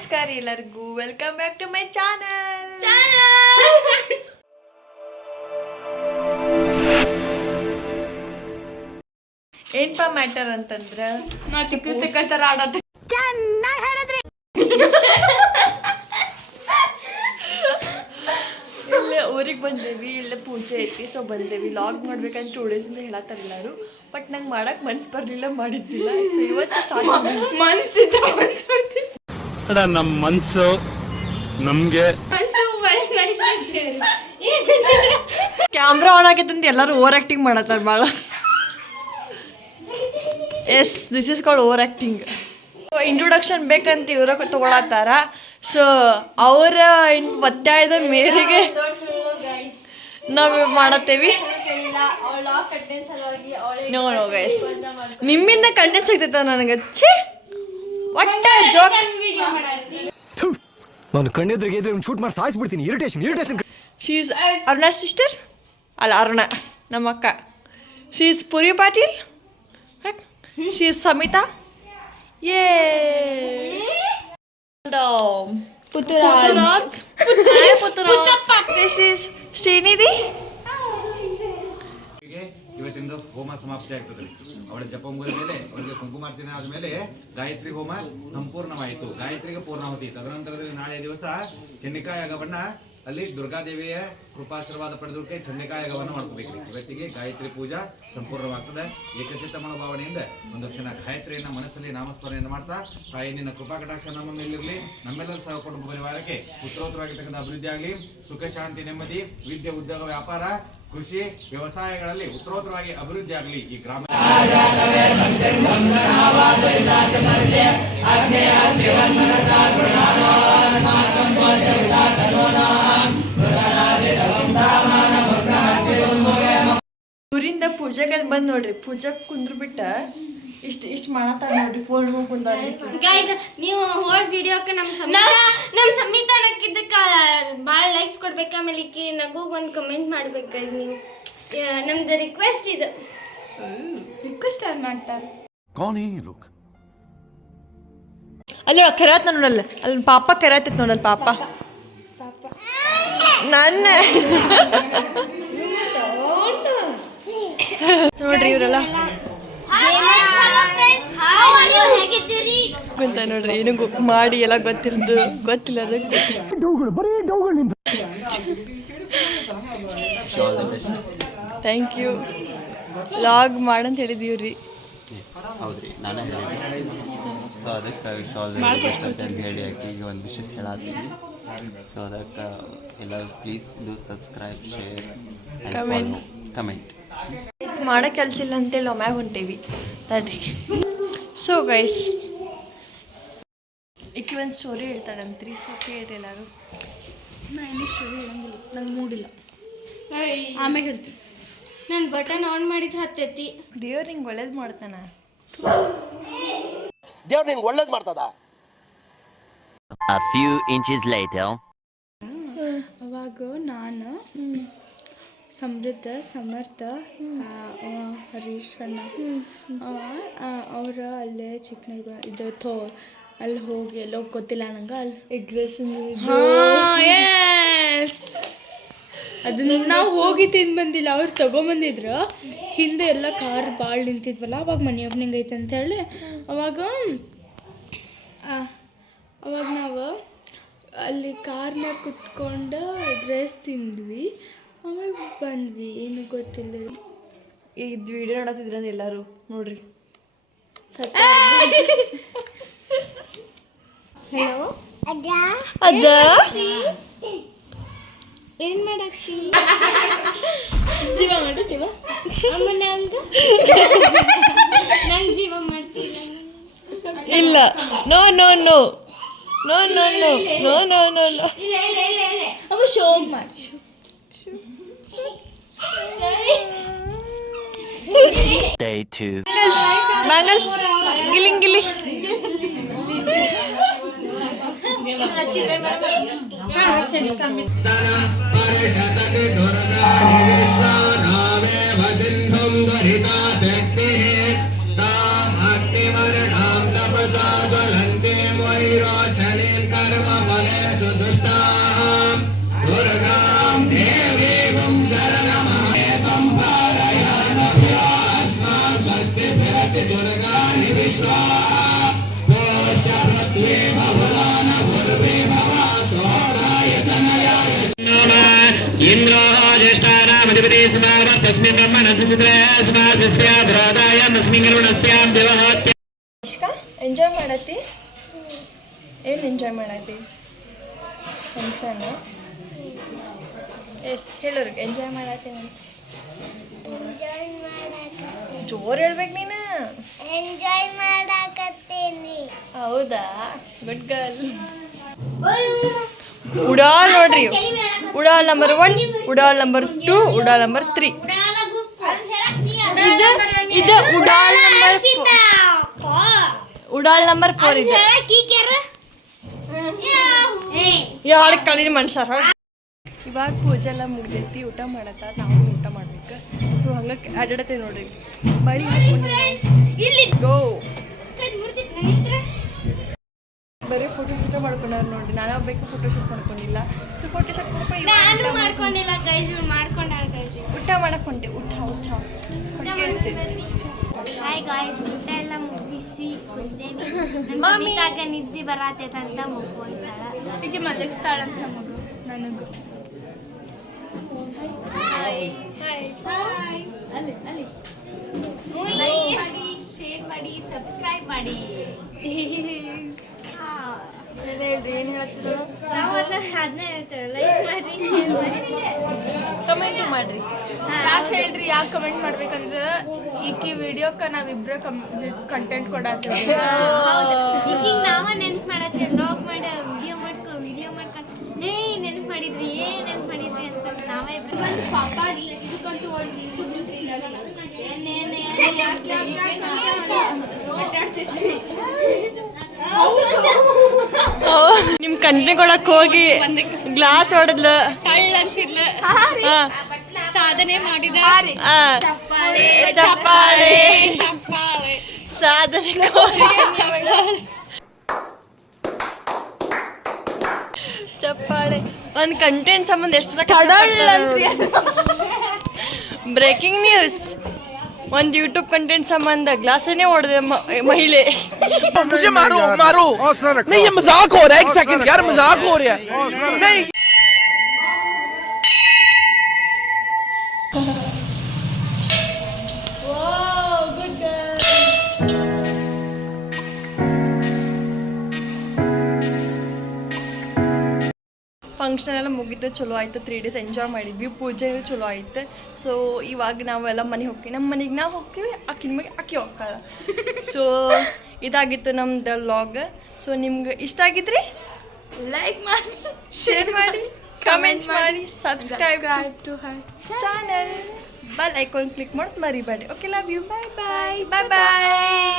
ನಮಸ್ಕಾರ ಎಲ್ಲರಿಗೂ. Welcome back to my channel ಏನ್ಪ matter ಅಂತಂದ್ರ? ನಾ ತಿಕ್ಕ ತಿಕ್ಕ ತರ ಆಡತ್ತೆ ಇಲ್ಲೇ ಊರಿಗೆ ಬಂದೇವಿ ಇಲ್ಲೇ ಪೂಜೆ ಐತಿ ಸೊ ಬಂದೇವಿ. ಲಾಗ್ ಮಾಡ್ಬೇಕಂತ ಟೂ ಡೇಸ್ ಇಂದ ಹೇಳತ್ತಾರ ಎಲ್ಲರೂ. ಬಟ್ ನಂಗೆ ಮಾಡಕ್ ಮನ್ಸು ಬರ್ಲಿಲ್ಲ ಮಾಡಿದ್ದಿಲ್ಲ. ಸೊ ಇವತ್ತು ಸ್ಟಾರ್ಟ್ ಮನ್ಸಿದ್ರೆ ಮನ್ಸು ಅಡ ನಮ್ಮ ಮನ್ಸು ನಮ್ಗೆ? ಕ್ಯಾಮ್ರಾ ಆನ್ ಆಗೈತಂತ ಎಲ್ಲರೂ ಓವರ್ ಆ್ಯಕ್ಟಿಂಗ್ ಮಾಡತ್ತಾರ ಭಾಳ yes this is called over acting introduction ಬೇಕಂತ ಇವ್ರ ತಗೊಳತ್ತಾರ. ಸೊ ಅವರ ಒತ್ತಾಯದ ಮೇರೆಗೆ ನಾವು ಮಾಡತ್ತೇವಿ. ನೋ ನೋ ಗೈಸ್ ನಿಮ್ಮಿಂದ ಕಂಟೆಂಟ್ ಸಿಗ್ತೈತ ನನಗೆ? ಛೇ! ಒಟ್ಟ ಜೋಕ್. ನಾನು ಕಣ್ಣೆದ್ರಿಗೆ ಇದ್ರೆ ಒಂದು ಶೂಟ್ ಮಾಡಿ ಸಾಯಿಸ್ಬಿಡ್ತೀನಿ. Irritation irritation she's Aruna sister ಅಲ್ಲ ಅರುಣ ನಮ್ಮ ಅಕ್ಕ. She is Puri Patil she is Samita ಏ ಪುತ್ತೂರಾಜ್. ದಿಸ್ ಈಸ್ ಶ್ರೀನಿಧಿ ಇವತ್ತಿಂದ ಹೋಮ ಸಮಾಪ್ತಿ ಆಗ್ತದೆ. ಅವಳ ಜಪ ಮೇಲೆ, ಅವಳಿಗೆ ಕುಂಕುಮಾರ್ಚನೆ ಆದ್ಮೇಲೆ ಗಾಯತ್ರಿ ಹೋಮ ಸಂಪೂರ್ಣವಾಯಿತು. ಗಾಯತ್ರಿಗೆ ಪೂರ್ಣಾಹುತಿ ತದನಂತರದಲ್ಲಿ ನಾಳೆ ದಿವಸ ಚೆನ್ನಿಕಾಯಾಗವನ್ನ ಯಾಗವನ್ನ ಅಲ್ಲಿ ದುರ್ಗಾದೇವಿಯ ಕೃಪಾಶೀರ್ವಾದ ಪಡೆದಕ್ಕೆ ಚೆನ್ನಿಕಾಯಗವನ್ನು ಯಾಗವನ್ನ ಮಾಡ್ಕೋಬೇಕು. ಇವತ್ತಿಗೆ ಗಾಯತ್ರಿ ಪೂಜಾ ಸಂಪೂರ್ಣವಾಗ್ತದೆ. ಏಕಚಿತ್ತ ಮನೋಭಾವನೆಯಿಂದ ಒಂದು ಕ್ಷಣ ಗಾಯತ್ರಿಯನ್ನ ಮನಸ್ಸಲ್ಲಿ ನಾಮಸ್ಮರಣೆಯನ್ನು ಮಾಡ್ತಾ, ತಾಯಿ ನಿನ್ನ ಕೃಪಾ ಕಟಾಕ್ಷ ನಮ್ಮ ಮೇಲಿರಲಿ. ನಮ್ಮೆಲ್ಲರ ಸಹ ಕುಟುಂಬ ಪರಿವಾರಕ್ಕೆ ಉತ್ತರೋತ್ತರವಾಗಿರ್ತಕ್ಕಂಥ ಅಭಿವೃದ್ಧಿ ಆಗಲಿ ಸುಖ, ಶಾಂತಿ, ನೆಮ್ಮದಿ, ವಿದ್ಯೆ, ಉದ್ಯೋಗ, ವ್ಯಾಪಾರ ಕೃಷಿ ವ್ಯವಸಾಯಗಳಲ್ಲಿ ಉತ್ತರೋತ್ತರವಾಗಿ ಅಭಿವೃದ್ಧಿ ಆಗಲಿ ಈ ಗ್ರಾಮ ಊರಿಂದ ಪೂಜೆಗೆ ಬಂದ್ ನೋಡ್ರಿ. ಪೂಜೆಗೆ ಕುಂದ್ರ ಬಿಟ್ಟ ಇಷ್ಟು ಇಷ್ಟು ಮಾಡತ್ತಾರ ನೋಡಿ ಫೋನ್ ಗೈಸ್ ನೀವು ಹೋದ ವಿಡಿಯೋಕ್ಕೆ ನಮ್ಮ ಸಮೀತ ನಮ್ಮ ನಕ್ಕಿದ್ದಕ್ಕ ಭಾಳ ಲೈಕ್ಸ್ ಕೊಡ್ಬೇಕು ಆಮೇಲೆ ಈಕಿ ನಗು ಒಂದು ಕಮೆಂಟ್ ಮಾಡ್ಬೇಕು ಗೈಸ್ ನೀವು. ನಮ್ದು ರಿಕ್ವೆಸ್ಟ್ ಇದು. ರಿಕ್ವೆಸ್ಟ್ ಯಾರು ಮಾಡ್ತಾರೆ? ಕೌನ್ ಹೇ ಲೋಕ್ ಅಲ್ಲಿ ಕರಾತ್ ನೋಡಲ್ಲ. ಅಲ್ಲಿ ಪಾಪ ಕರಾತೈತೆ ನೋಡಲ್ಲ ಪಾಪ. ನನ್ನ. ನೋಡ್ರಿ ಇವರೆಲ್ಲ ಹೇಗಿದ್ದೀರಿ? ಕುಂತ ನೋಡ್ರಿ ಏನು ಮಾಡಿ ಎಲ್ಲ ಗೊತ್ತಿಲ್ದು ಗೊತ್ತಿಲ್ಲ ಥ್ಯಾಂಕ್ ಯು ಲಾಗ್ ಮಾಡಂತ ಹೇಳಿದೀವ್ರಿ ಹೌದ್ರಿ. ನಾನೇ ಹೇಳಿದ್ದೆ. ಸೊ ಅದಕ್ಕೆ ವಿಶ್ ಆಲ್ ಬೆಸ್ಟ್ ಅಂತ ಹೇಳಿ ಆಕಿಗೆ ಒಂದು ವಿಶಸ್ ಹೇಳಾತೀನಿ. ಸೊ ಅದಕ್ಕೆ ಎಲ್ಲ please do subscribe share Comment. Comment ಮಾಡೋ ಕೆಲಸ ಇಲ್ಲ ಅಂತೇಳಿ ಒಮ್ಯಾಗ ಹೊಂಟೇವಿ. ತಡ್ರಿ. ಸೊ ಗೈಸ್ ಈಕೆ ಒಂದು ಸ್ಟೋರಿ ಹೇಳ್ತಾಳಂತ್ರಿ. ಸೊ ಕೇಳ್ರಿ ಎಲ್ಲರೂ. ನಾ ಇನ್ನೂ ಸ್ಟೋರಿ ಹೇಳಂಗಿಲ್ಲ. ನಂಗೆ ಮೂಡಿಲ್ಲ. ಆಮೇಲೆ ಹೇಳ್ತೀನಿ. ನಾನು ಬಟನ್ ಆನ್ ಮಾಡಿದ್ರೆ ಹತ್ತೈತಿ. ದೇವ್ರು ಹಿಂಗೆ ಒಳ್ಳೇದು ಮಾಡ್ತಾನ? ದೇವ್ರು ನಿಂಗೆ ಒಳ್ಳೇದು ಮಾಡ್ತದ? A few inches later. ಅವಾಗ ನಾನು ಸಮೃದ್ಧ ಸಮರ್ಥ ಹರೀಶ್ ಅಣ್ಣ. ಅವರ ಅಲ್ಲೇ ಚಿಕ್ಕನಗ ಇದು ಥೋ ಅಲ್ಲಿ ಹೋಗಿ ಎಲ್ಲೋ ಗೊತ್ತಿಲ್ಲ ನಂಗೆ ಅಲ್ಲಿ ಎಗ್ ರೈಸ್ ಅದನ್ನ ನಾವು ಹೋಗಿ ತಿಂದು ಬಂದಿಲ್ಲ ಅವ್ರು ತಗೊಂಬಂದಿದ್ರು ಹಿಂದೆ ಎಲ್ಲ ಕಾರ್ ಭಾಳ ನಿಂತಿದ್ವಲ್ಲ ಅವಾಗ ಮನೆ ಓಪನಿಂಗ್ ಐತೆ ಅಂತ ಹೇಳಿ ಅವಾಗ ಅವಾಗ ನಾವು ಅಲ್ಲಿ ಕಾರ್ನಾಗ ಕುತ್ಕೊಂಡು ಎಗ್ ರೈಸ್ ತಿಂದ್ವಿ. ಆಮೇಲೆ ಬಂದ್ವಿ. ಏನು ಗೊತ್ತಿಲ್ಲ ಇದು ವಿಡಿಯೋ ನೋಡತ್ತಿದ್ರಂದ ಎಲ್ಲರೂ ನೋಡ್ರಿ. ಹಲೋ ಅಜ್ಜ? ಏನು ಮಾಡಕ್ಕೆ ಜೀವ ಮಾಡು ಜೀವ. ಅಮ್ಮನ ಅಂತ? ನಂಗೆ ಜೀವ ಮಾಡ್ತೀನಿ ಇಲ್ಲ. No no no. No no no. No no no no. ಅಮ್ಮ ಶೋಗ್ ಮಾಡಿ Day day two bangles Geeli Geeli Sana इन्द्रोज्येष्ठानामधिपति स्माव तस्मिन् ब्रह्मणस्मिन् स्मासस्य भ्रातायामस्मिन् गर्भणस्यां देवः ಇಷ್ಕ ಎಂಜಾಯ್ ಮಾಡತ್ತಿ ಏನು ಎಂಜಾಯ್ ಮಾಡತ್ತಿ ಫಂಕ್ಷನ್ ಎಸ್ ಹೇಳೋರಿಗೆ ಎಂಜಾಯ್ ಮಾಡತ್ತೀನಿ ಜೋರು ಹೇಳ್ಬೇಕು ನೀನು ಎಂಜಾಯ್ ಮಾಡಾಕತ್ತೇನಿ ಹೌದಾ ಗುಡ್ ಗರ್ಲ್ ಉಡಾಲ್ ನೋಡ್ರಿ ಉಡಾಲ್ ನಂಬರ್ ಒನ್ ಉಡಾಲ್ ನಂಬರ್ ಟೂ ಉಡಾಲ್ ನಂಬರ್ ತ್ರೀ. ಇದು ಇದು ಉಡಾಲ್ ನಂಬರ್ ಉಡಾಲ್ ನಂಬರ್ ಫೋರ್ ಇದೆ. ಯಾರು ಕಳೀರಿ ಮನುಷ್ಯರ ಇವಾಗ ಪೂಜೆ ಎಲ್ಲ ಮುಗ್ದೈತಿ ಊಟ ಮಾಡತ್ತ ನಾವು ಊಟ ಮಾಡ್ಬೇಕು. ಸೊ ಹಂಗ ಅಡ್ಡಾಡತ್ತೆ ನೋಡ್ರಿ. ಬಳಿ ಗೋ ಬರೀ ಫೋಟೋ ಶೂಟ್ ಮಾಡ್ಕೊಂಡಾರ ನೋಡ್ರಿ ನಾನು ಬೇಕು ಫೋಟೋಶೂಟ್ ಮಾಡ್ಕೊಂಡಿಲ್ಲ. ಸೊ ಫೋಟೋ ಶೂಟ್ ಮಾಡ್ಕೊಂಡು ನಾನು ಊಟ ಮಾಡ್ಕೊಂಡು- ಮಾಡ್ಕೊಂಡಿಲ್ಲ ಗೈಸ್ ಮಾಡ್ಕೊಂಡಾಳ ಗೈಸ್ ಊಟ ಮಾಡಕ್ ಹೊಂಟೆ. ಊಟ ಊಟ. ಹಾಯ್ ಗಾಯ್ಸ್ ಊಟ ಎಲ್ಲ ಮುಗಿಸಿ ಮಮ್ಮಿತಾಗ ನಿದ್ದೆ ಬರತೈತೆ ಅಂತ ಮುಗ್ಕೊಂತಾಳ ಈಗ ಮಲಗಿಸ್ತಾಳಂತ ನಮಗೂ ಲೈಕ್ ಮಾಡಿ ಶೇರ್ ಮಾಡಿ ಸಬ್ಸ್ಕ್ರೈಬ್ ಮಾಡಿ. ನಾವು ಅದನ್ನ ಹೇಳ್ತೇವೆ ಲೈಕ್ ಮಾಡಿ ಶೇರ್ ಮಾಡಿ ಕಮೆಂಟ್ ಮಾಡ್ರಿ ಯಾಕೆ ಹೇಳ್ರಿ ಯಾಕೆ ಕಮೆಂಟ್ ಮಾಡ್ಬೇಕಂದ್ರೆ ಈಕಿ ವಿಡಿಯೋಕ್ಕೆ ನಾವಿಬ್ರ ಕಮ್ ಕಂಟೆಂಟ್ ಕೊಡತ್ತೀವಿ ಈಗ ನಾವ ನೆನ್ಪು ಮಾಡತ್ತೆ ಲಾಗ್ ಮಾಡಿ ವಿಡಿಯೋ ಮಾಡ್ಕೊ ವಿಡಿಯೋ ಮಾಡ್ಕೊ ಏ ನೆನ್ಪು ಮಾಡಿದ್ರಿ ಏ ನೆನ್ಪು ಮಾಡಿದ್ರಿ ಅಂತ ನಾವೇ ಒಂದು ಪಾಪಾರಿ ಇದಕ್ಕಂತೂ ಒಂದು ನಿಮ್ ಕಂಟ್ನಿಗೊಳಕ್ ಹೋಗಿ ಗ್ಲಾಸ್ ಹೊಡೆದ್ಲ. ಅನ್ಸಿದ್ಲ. ಸಾಧನೆ ಮಾಡಿದ. ಚಪ್ಪಾಳೆ ಸಾಧನೆ ಚಪ್ಪಾಳೆ. ಒಂದ್ ಕಂಟೆಂಟ್ ಸಂಬಂಧ ಎಷ್ಟು ಬ್ರೇಕಿಂಗ್ ನ್ಯೂಸ್ ಒಂದ್ ಯೂಟ್ಯೂಬ್ ಕಂಟೆಂಟ್ ಸಂಬಂಧ ಗ್ಲಾಸನ್ನೇ ಹೊಡೆದ ಮಹಿಳೆ मुझे मारो मारो नहीं ये मजाक हो रहा है एक सेकंड यार मजाक हो रहा है नहीं ಫಂಕ್ಷನ್ ಎಲ್ಲ ಮುಗಿದ್ದು ಚಲೋ ಆಯ್ತು ತ್ರೀ ಡೇಸ್ ಎಂಜಾಯ್ ಮಾಡಿದ್ವಿ ಪೂಜೆನೂ ಚಲೋ ಆಯ್ತು. ಸೊ ಇವಾಗ ನಾವೆಲ್ಲ ಮನೆಗೆ ಹೋಗ್ತೀವಿ. ನಮ್ಮ ಮನೆಗೆ ನಾವು ಹೋಗ್ತೀವಿ ಆಕಿನ ಮನೆಗೆ ಅಕ್ಕಿ ಹೋಗಲ್ಲ ಸೊ ಇದಾಗಿತ್ತು ನಮ್ದು ಲಾಗ್ ಸೊ ನಿಮ್ಗೆ ಇಷ್ಟ ಆಗಿದ್ರಿ? ಲೈಕ್ ಮಾಡಿ ಶೇರ್ ಮಾಡಿ ಕಮೆಂಟ್ ಮಾಡಿ subscribe to her channel bell icon click ಮಾಡೋದು ಮರಿಬೇಡಿ. Okay love you bye bye bye bye